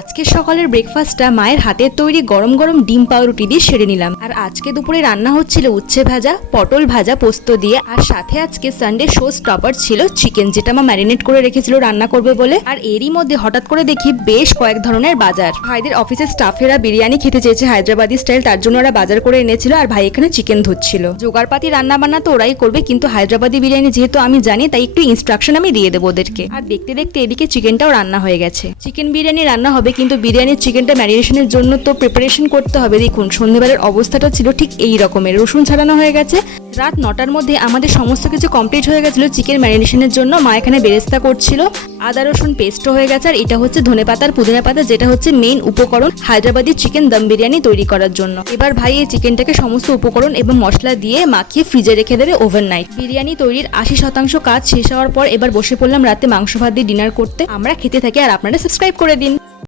আজকে সকালের ব্রেকফাস্টটা মায়ের হাতের তৈরি গরম গরম ডিম পাউরুটি দিয়ে সেরে নিলাম। আর আজকে দুপুরে রান্না হচ্ছিল উচ্ছে ভাজা, পটল ভাজা পোস্ত দিয়ে, আর সাথে আজকে সানডে শো স্টপার ছিল চিকেন, যেটা মা ম্যারিনেট করে রেখেছিল রান্না করবে বলে। আর এরই মধ্যে হঠাৎ করে দেখি বেশ কয়েক ধরনের বাজার। ভাইদের অফিসের স্টাফেরা বিরিয়ানি খেতে চেয়েছে হায়দ্রাবাদি স্টাইল, তার জন্য ওরা বাজার করে এনেছিল। আর ভাই এখানে চিকেন ধুচ্ছিল। জোগাড়পাতি রান্না বান্না তো ওরাই করবে, কিন্তু হায়দ্রাবাদি বিরিয়ানি যেহেতু আমি জানি, তাই একটু ইনস্ট্রাকশন আমি দিয়ে দেবো ওদেরকে। আর দেখতে দেখতে এদিকে চিকেনটাও রান্না হয়ে গেছে। চিকেন বিরিয়ানি রান্না হবে, কিন্তু বিরিয়ানির চিকেনটা ম্যারিনেশনের জন্য তো প্রিপারেশন করতে হবে। দেখুন সন্ধ্যেবেলার অবস্থাটা ছিল ঠিক এই রকমের। রসুন ছাড়ানো হয়ে গেছে। রাত 9টার মধ্যে আমাদের সমস্ত কিছু কমপ্লিট হয়ে গেছিল চিকেন ম্যারিনেশনের জন্য। মা এখানে বেরেস্তা করছিল, আদা রসুন পেস্টও হয়ে গেছে। আর এটা হচ্ছে ধনেপাতার পুদিনা পাতা, যেটা হচ্ছে মেইন উপকরণ হায়দ্রাবাদি চিকেন দম বিরিয়ানি তৈরি করার জন্য। এবার ভাই এই চিকেনটাকে সমস্ত উপকরণ এবং মশলা দিয়ে মাখিয়ে ফ্রিজে রেখে দেবে ওভারনাইট। বিরিয়ানি তৈরির 80% কাজ শেষ হওয়ার পর এবার বসে পড়লাম রাতে মাংস ভাত দিয়ে ডিনার করতে। আমরা খেতে থাকি আর আপনারা সাবস্ক্রাইব করে দিন।